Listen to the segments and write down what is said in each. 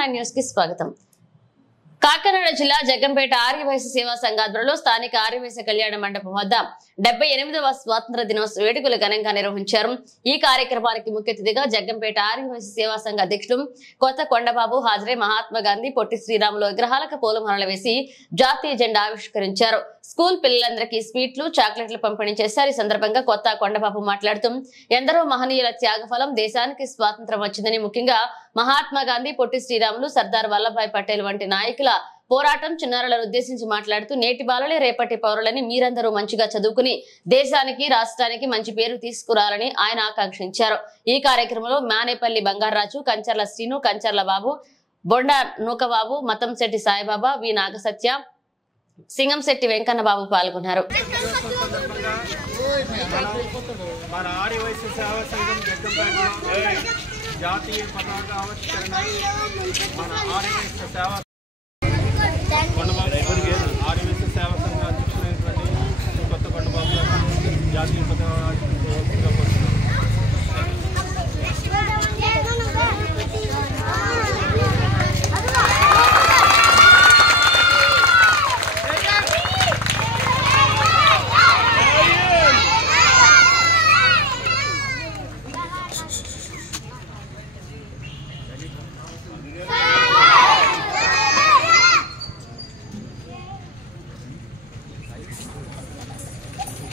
9 news కి స్వాగతం. కాకినాడ జిల్లా జగ్గంపేట ఆర్యవైశ్య సేవా సంఘ ఆధ్వర్యంలో స్థానిక ఆర్యవైశ్య కళ్యాణ మండపం వద్ద 78వ స్వాతంత్ర దినోత్సవ వేడుకలు ఘనంగా నిర్వహించారు. ఈ కార్యక్రమానికి ముఖ్య అతిథిగా జగ్గంపేట ఆర్యవైశ్య సేవా సంఘ అధ్యక్షుడు కొత్త కొండబాబు హాజరై మహాత్మా గాంధీ, పొట్టి శ్రీరాములు విగ్రహాలకు పూలమాలలు వేసి జాతీయ జెండా ఆవిష్కరించారు. స్కూల్ పిల్లలందరికీ స్వీట్లు, చాక్లెట్లు పంపిణీ చేశారు. ఈ సందర్భంగా కొత్త కొండబాబు మాట్లాడుతూ ఎందరో మహనీయుల త్యాగఫలం దేశానికి స్వాతంత్రం వచ్చిందని, ముఖ్యంగా మహాత్మా గాంధీ, పొట్టి శ్రీరాములు, సర్దార్ వల్లభాయ్ పటేల్ వంటి నాయకుల పోరాటం చిన్నారులను ఉద్దేశించి మాట్లాడుతూ నేటి బాలలే రేపటి పౌరులని, మీరందరూ మంచిగా చదువుకుని దేశానికి, రాష్ట్రానికి మంచి పేరు తీసుకురాలని ఆయన ఆకాంక్షించారు. ఈ కార్యక్రమంలో మానేపల్లి బంగారాజు, కంచర్ల శ్రీను, కంచర్ల బాబు, బొండ నూకబాబు, మతంశెట్టి సాయిబాబా, వి నాగసత్య, సింగంశెట్టి వెంకన్న బాబు పాల్గొన్నారు. జాతీయ పతాక ఆవిష్కరణ మన ఆర్యవైశ్య సేవా సేవా సంఘ అధ్యక్షులైనటువంటి కొత్త కొండబాబు జాతీయ పతాక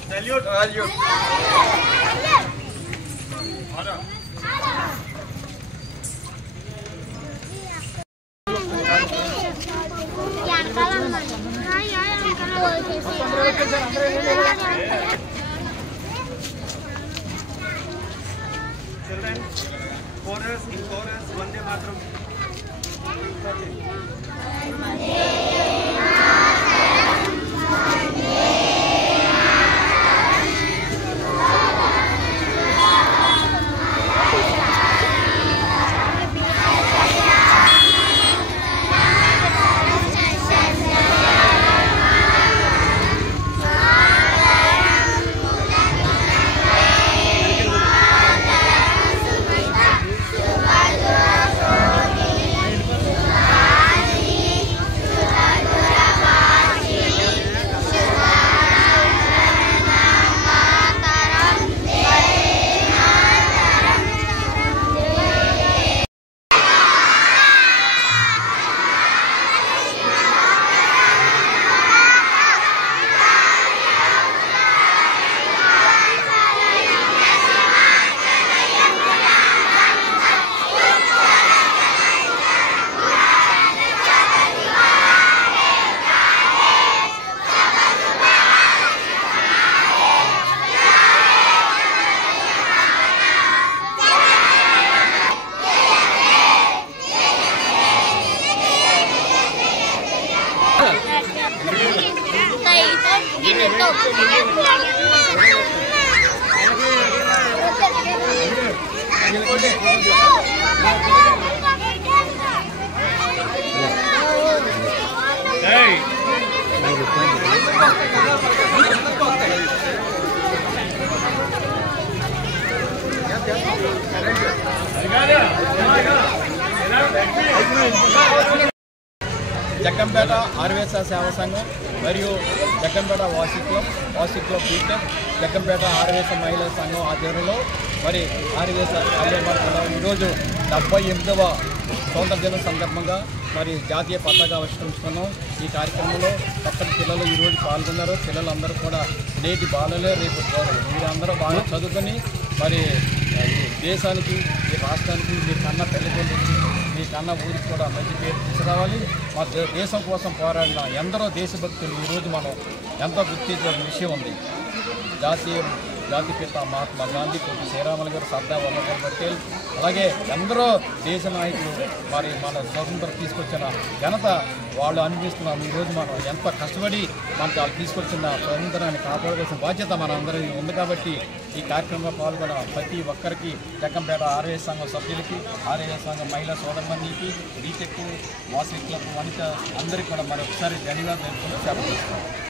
Salute! Salute! Order! Children, chorus in chorus, Vande Mataram. Jaggampeta Aryavysya సేవా సంఘం మరియు జగ్గంపేట వాసి క్లబ్ బీటెక్, జగ్గంపేట ఆర్యవైశ్య మహిళా సంఘం ఆధ్వర్యంలో మరి ఆర్యవైశ్య కళ్యాణ మండపంలో ఈరోజు 78వ స్వాతంత్ర దినం సందర్భంగా మరి జాతీయ పతాక ఆవిష్కరించుకున్నాం. ఈ కార్యక్రమంలో చక్కటి పిల్లలు ఈరోజు పాల్గొన్నారు. పిల్లలందరూ కూడా నేటి బాలలే రేపు పౌరులు, మీరందరూ బాగా చదువుకొని మరి దేశానికి, ఈ రాష్ట్రానికి, మీ కన్న తల్లిదండ్రులకి, మీ కన్న ఊరికి కూడా మంచి పేరు తీసుకురావాలి. మా దేశం కోసం పోరాడిన ఎందరో దేశభక్తులు ఈరోజు మనం ఎంతో గుర్తించిన విషయం ఉంది. జాతిపిత మహాత్మా గాంధీ, పొట్టి శ్రీరాములు గారు, సర్దార్ వల్లభాయ్ పటేల్, అలాగే ఎందరో దేశ నాయకులు మరి మన స్వతంత్రం తీసుకొచ్చిన ఘనత వాళ్ళు అనిపిస్తున్నాం. ఈరోజు మనం ఎంత కష్టపడి మనకు వాళ్ళు తీసుకొచ్చిన స్వతంత్రాన్ని కాపాడుకోవాల్సిన బాధ్యత మన అందరికీ ఉంది. కాబట్టి ఈ కార్యక్రమంలో పాల్గొన్న ప్రతి ఒక్కరికి, జగ్గంపేట ఆర్యవైశ్య సంఘం సభ్యులకి, ఆర్యవైశ్య సంఘం మహిళా సోదరుమణికి, బీటెక్, వాసి క్లబ్ వనిత అందరికీ కూడా మరొకసారి ధన్యవాదాలు తెలుపుకుంటూ